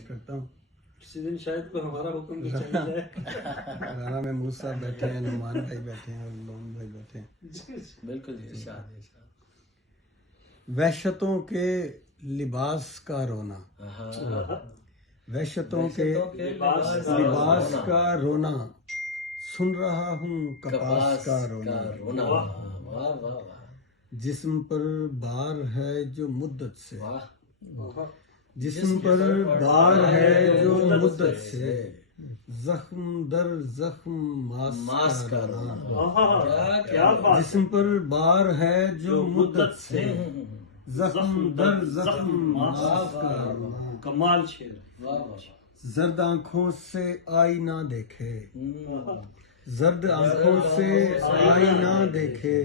کوشش کرتا ہوں. کسی دن شاید کوئی ہمارا حکم بھی چل جائے. رانا میں موسیٰ صاحب بیٹھے ہیں, نعمان بھائی بیٹھے ہیں اور لون بھائی بیٹھے ہیں. بالکل جی, ارشاد ارشاد. وحشتوں کے لباس کا رونا, وحشتوں کے لباس کا رونا, سن رہا ہوں کپاس کا رونا. واہ واہ واہ, جسم پر بار ہے جو مدت سے, واہ, جسم پر بار ہے جو مدت سے, زخم در زخم ماس کا رونا. جسم پر بار ہے جو مدت سے, زخم در زخم ماس کا رونا. کمال شعر. واہ واہ, زرد آنکھوں سے آئینہ دیکھے, زرد آنکھوں سے آئینہ دیکھے,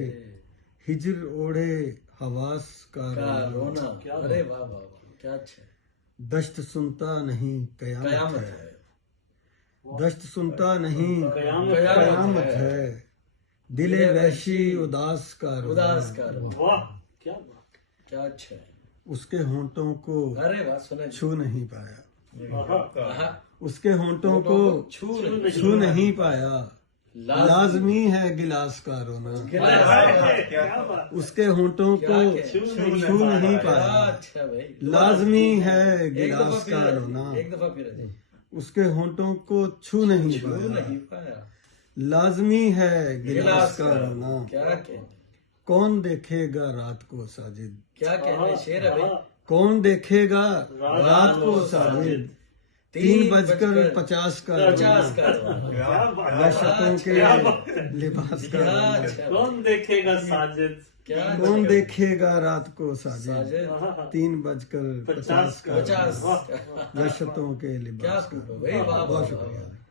ہجر اوڑے حواس کا رونا. ارے واہ واہ واہ, کیا اچھا ہے. دشت سنتا نہیں قیامت ہے, دشت سنتا نہیں قیامت ہے, دل وحشی اداس کا رونا. واہ کیا بات. کیا اچھا ہے. اس کے ہونٹوں کو ارے واہ, سنیں چھو نہیں پایا, آہا, اس کے ہونٹوں کو چھو نہیں پایا, لازمی ہے گلاس کا رونا. اس کے ہونٹوں کو چھو نہیں پایا, اچھا بھائی, لازمی ہے گلاس کا رونا. ایک دفعہ پھر جی. اس کے ہونٹوں کو چھو نہیں پایا, نہیں پایا, لازمی ہے گلاس کا رونا. کیا کہنے, کون دیکھے گا رات کو ساجد, کیا کہنے, شعر ہے بھائی. کون دیکھے گا رات کو ساجد, 3:50 کا رونا. وحشتوں کے لباس کا رونا. کون دیکھے گا ساجد, کون دیکھے گا رات کو ساجد, 3:50 کا پچاس, وحشتوں کے لباس کا. کیا خوب ہے بھائی, واہ بہت واہ شکریہ. واہ.